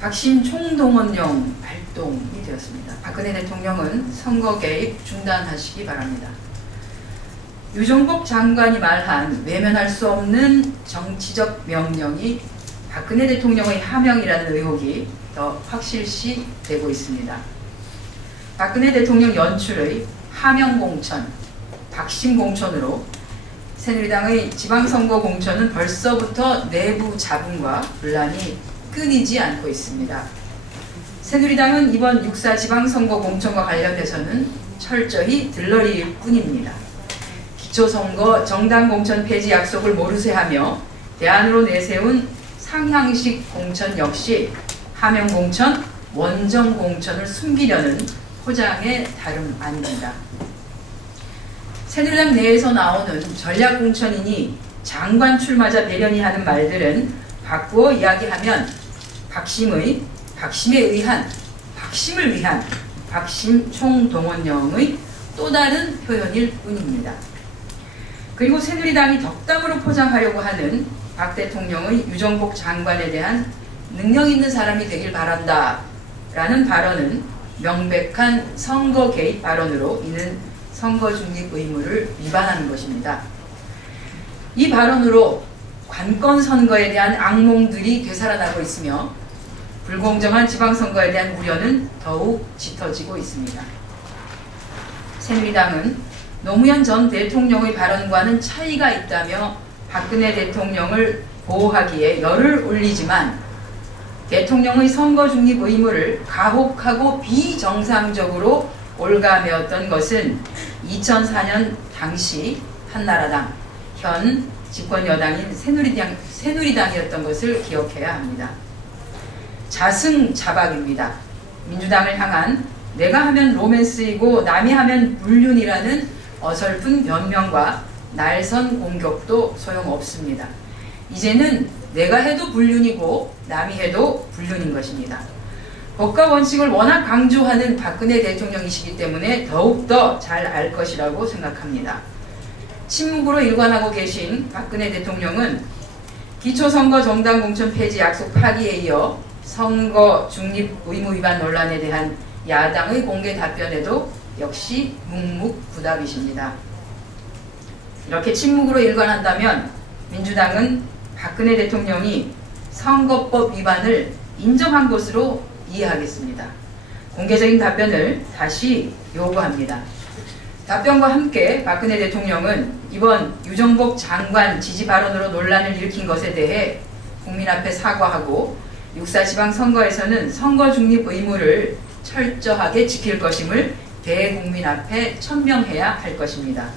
박심 총동원령 발동이 되었습니다. 박근혜 대통령은 선거 개입 중단하시기 바랍니다. 유정복 장관이 말한 외면할 수 없는 정치적 명령이 박근혜 대통령의 하명이라는 의혹이 더 확실시 되고 있습니다. 박근혜 대통령 연출의 하명 공천, 박심 공천으로 새누리당의 지방선거 공천은 벌써부터 내부 잡음과 분란이 끊이지 않고 있습니다. 새누리당은 이번 6.4 지방선거 공천과 관련돼서는 철저히 들러리일 뿐입니다. 기초선거 정당 공천 폐지 약속을 모르쇠하며 대안으로 내세운 상향식 공천 역시 하명 공천, 원정 공천을 숨기려는 포장의 다름 아닙니다. 새누리당 내에서 나오는 전략 공천이니 장관 출마자 배려니 하는 말들은 바꾸어 이야기하면 박심을 위한 박심 총동원령의 또 다른 표현일 뿐입니다. 그리고 새누리당이 덕담으로 포장하려고 하는 박 대통령의 유정복 장관에 대한 능력 있는 사람이 되길 바란다 라는 발언은 명백한 선거 개입 발언으로 이는 선거 중립 의무를 위반하는 것입니다. 이 발언으로 관건 선거에 대한 악몽들이 되살아나고 있으며 불공정한 지방선거에 대한 우려는 더욱 짙어지고 있습니다. 새누리당은 노무현 전 대통령의 발언과는 차이가 있다며 박근혜 대통령을 보호하기에 열을 올리지만 대통령의 선거 중립 의무를 가혹하고 비정상적으로 올가매었던 것은 2004년 당시 한나라당, 현 집권여당인 새누리당이었던 것을 기억해야 합니다. 자승자박입니다. 민주당을 향한 내가 하면 로맨스이고 남이 하면 불륜이라는 어설픈 변명과 날선 공격도 소용없습니다. 이제는 내가 해도 불륜이고 남이 해도 불륜인 것입니다. 법과 원칙을 워낙 강조하는 박근혜 대통령이시기 때문에 더욱더 잘 알 것이라고 생각합니다. 침묵으로 일관하고 계신 박근혜 대통령은 기초선거 정당 공천 폐지 약속 파기에 이어 선거 중립 의무 위반 논란에 대한 야당의 공개 답변에도 역시 묵묵부답이십니다. 이렇게 침묵으로 일관한다면 민주당은 박근혜 대통령이 선거법 위반을 인정한 것으로 이해하겠습니다. 공개적인 답변을 다시 요구합니다. 답변과 함께 박근혜 대통령은 이번 유정복 장관 지지 발언으로 논란을 일으킨 것에 대해 국민 앞에 사과하고 6.4 지방선거에서는 선거 중립 의무를 철저하게 지킬 것임을 대국민 앞에 천명해야 할 것입니다.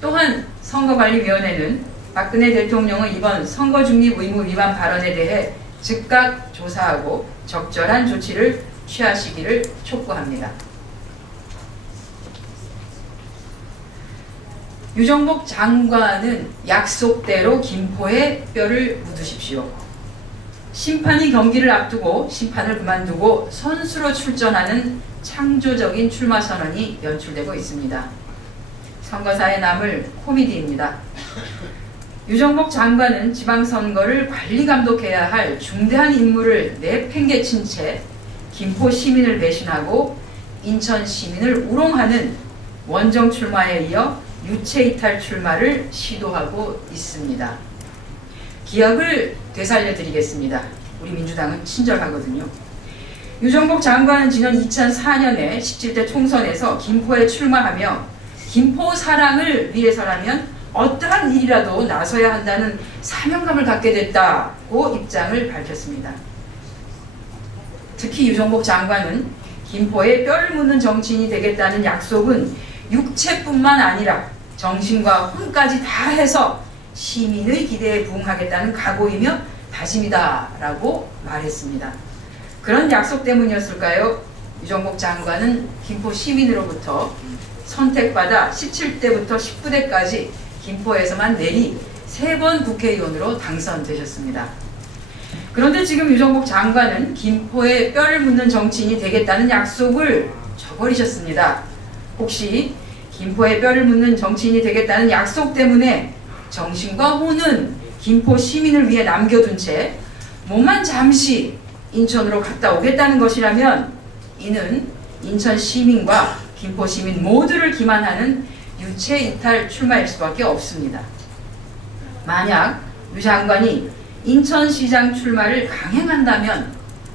또한 선거관리위원회는 박근혜 대통령의 이번 선거 중립 의무 위반 발언에 대해 즉각 조사하고 적절한 조치를 취하시기를 촉구합니다. 유정복 장관은 약속대로 김포에 뼈를 묻으십시오. 심판이 경기를 앞두고 심판을 그만두고 선수로 출전하는 창조적인 출마 선언이 연출되고 있습니다. 선거사에 남을 코미디입니다. 유정복 장관은 지방선거를 관리 감독해야 할 중대한 임무를 내팽개친 채 김포 시민을 배신하고 인천 시민을 우롱하는 원정 출마에 이어 유체 이탈 출마를 시도하고 있습니다. 기억을 되살려 드리겠습니다. 우리 민주당은 친절하거든요. 유정복 장관은 지난 2004년에 17대 총선에서 김포에 출마하며 김포 사랑을 위해서라면 어떠한 일이라도 나서야 한다는 사명감을 갖게 됐다고 입장을 밝혔습니다. 특히 유정복 장관은 김포에 뼈를 묻는 정치인이 되겠다는 약속은 육체뿐만 아니라 정신과 혼까지 다 해서 시민의 기대에 부응하겠다는 각오이며 다짐이다라고 말했습니다. 그런 약속 때문이었을까요? 유정복 장관은 김포 시민으로부터 선택받아 17대부터 19대까지 김포에서만 내리 3번 국회의원으로 당선되셨습니다. 그런데 지금 유정복 장관은 김포에 뼈를 묻는 정치인이 되겠다는 약속을 저버리셨습니다. 혹시 김포에 뼈를 묻는 정치인이 되겠다는 약속 때문에 정신과 혼은 김포 시민을 위해 남겨둔 채 몸만 잠시 인천으로 갔다 오겠다는 것이라면 이는 인천 시민과 김포 시민 모두를 기만하는 유체 이탈 출마일 수밖에 없습니다. 만약 유 장관이 인천시장 출마를 강행한다면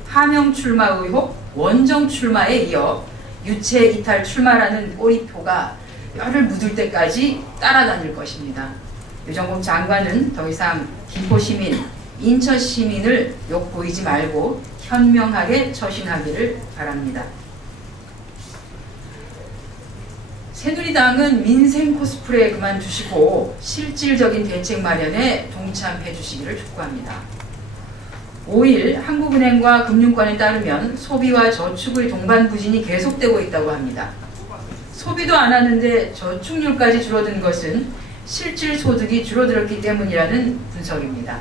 하명 출마 의혹, 원정 출마에 이어 유체 이탈 출마라는 꼬리표가 뼈를 묻을 때까지 따라다닐 것입니다. 유정복 장관은 더 이상 김포 시민, 인천 시민을 욕보이지 말고 현명하게 처신하기를 바랍니다. 새누리당은 민생 코스프레 그만두시고 실질적인 대책 마련에 동참해 주시기를 촉구합니다. 5일 한국은행과 금융권에 따르면 소비와 저축의 동반 부진이 계속되고 있다고 합니다. 소비도 안 하는데 저축률까지 줄어든 것은 실질 소득이 줄어들었기 때문이라는 분석입니다.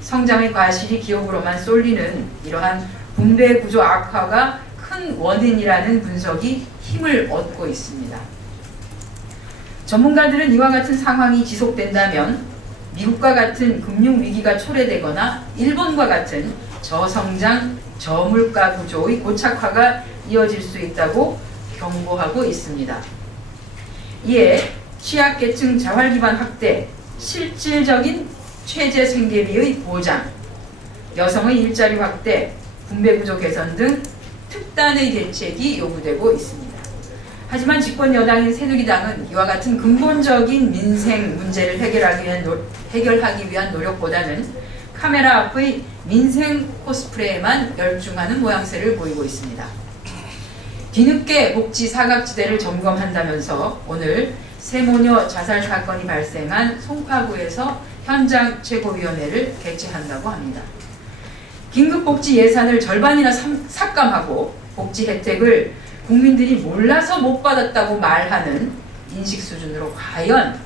성장의 과실이 기업으로만 쏠리는 이러한 분배 구조 악화가 큰 원인이라는 분석이 힘을 얻고 있습니다. 전문가들은 이와 같은 상황이 지속된다면 미국과 같은 금융위기가 초래되거나 일본과 같은 저성장, 저물가 구조의 고착화가 이어질 수 있다고 경고하고 있습니다. 이에 취약계층 자활기반 확대, 실질적인 최저 생계비의 보장, 여성의 일자리 확대, 분배구조 개선 등 특단의 대책이 요구되고 있습니다. 하지만 집권 여당인 새누리당은 이와 같은 근본적인 민생 문제를 해결하기 위한 노력보다는 카메라 앞의 민생 코스프레에만 열중하는 모양새를 보이고 있습니다. 뒤늦게 복지 사각지대를 점검한다면서 오늘 세모녀 자살 사건이 발생한 송파구에서 현장 최고위원회를 개최한다고 합니다. 긴급복지 예산을 절반이나 삭감하고 복지 혜택을 국민들이 몰라서 못 받았다고 말하는 인식 수준으로 과연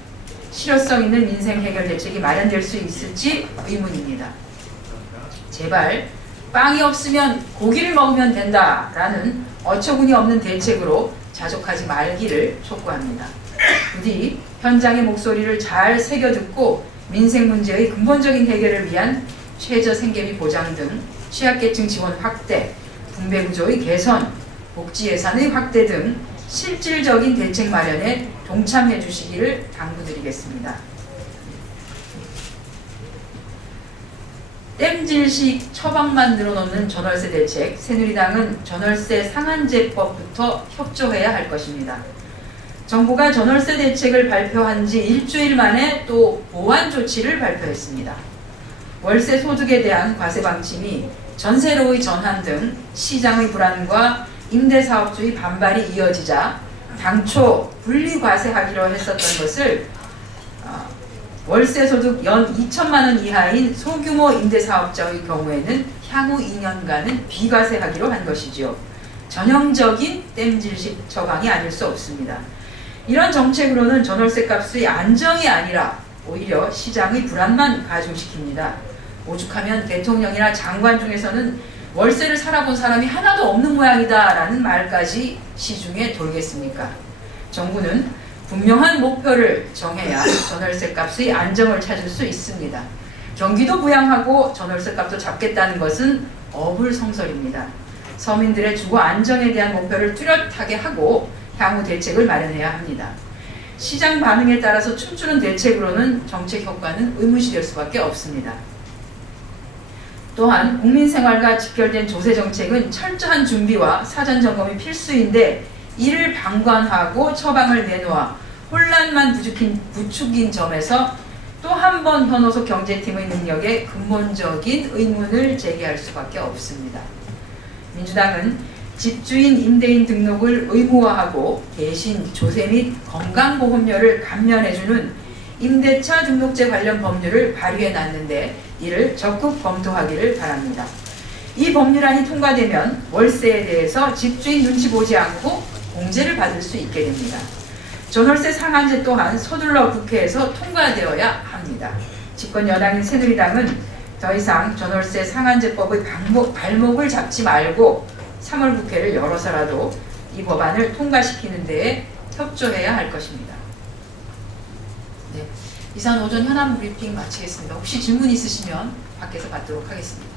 실효성 있는 민생 해결 대책이 마련될 수 있을지 의문입니다. 제발 빵이 없으면 고기를 먹으면 된다라는 어처구니 없는 대책으로 자족하지 말기를 촉구합니다. 부디 현장의 목소리를 잘 새겨듣고 민생 문제의 근본적인 해결을 위한 최저 생계비 보장 등 취약계층 지원 확대, 분배구조의 개선, 복지 예산의 확대 등 실질적인 대책 마련에 동참해 주시기를 당부드리겠습니다. 땜질식 처방만 늘어놓는 전월세 대책, 새누리당은 전월세 상한제법부터 협조해야 할 것입니다. 정부가 전월세 대책을 발표한 지 일주일 만에 또 보완 조치를 발표했습니다. 월세 소득에 대한 과세 방침이 전세로의 전환 등 시장의 불안과 임대사업주의 반발이 이어지자 당초 분리과세하기로 했었던 것을 월세 소득 연 2천만 원 이하인 소규모 임대사업자의 경우에는 향후 2년간은 비과세하기로 한 것이지요. 전형적인 땜질식 처방이 아닐 수 없습니다. 이런 정책으로는 전월세 값의 안정이 아니라 오히려 시장의 불안만 가중시킵니다. 오죽하면 대통령이나 장관 중에서는 월세를 살아본 사람이 하나도 없는 모양이다 라는 말까지 시중에 돌겠습니까? 정부는 분명한 목표를 정해야 전월세 값의 안정을 찾을 수 있습니다. 경기도 부양하고 전월세 값도 잡겠다는 것은 어불성설입니다. 서민들의 주거 안정에 대한 목표를 뚜렷하게 하고 향후 대책을 마련해야 합니다. 시장 반응에 따라서 춤추는 대책으로는 정책 효과는 의무시될 수밖에 없습니다. 또한 국민생활과 직결된 조세정책은 철저한 준비와 사전점검이 필수인데 이를 방관하고 처방을 내놓아 혼란만 부추긴 점에서 또 한 번 현오소 경제팀의 능력에 근본적인 의문을 제기할 수밖에 없습니다. 민주당은 집주인 임대인 등록을 의무화하고 대신 조세 및 건강보험료를 감면해주는 임대차 등록제 관련 법률을 발의해 놨는데 이를 적극 검토하기를 바랍니다. 이 법률안이 통과되면 월세에 대해서 집주인 눈치 보지 않고 공제를 받을 수 있게 됩니다. 전월세 상한제 또한 서둘러 국회에서 통과되어야 합니다. 집권 여당인 새누리당은 더 이상 전월세 상한제법의 발목을 잡지 말고 3월 국회를 열어서라도 이 법안을 통과시키는 데에 협조해야 할 것입니다. 네, 이상 오전 현안 브리핑 마치겠습니다. 혹시 질문 있으시면 밖에서 받도록 하겠습니다.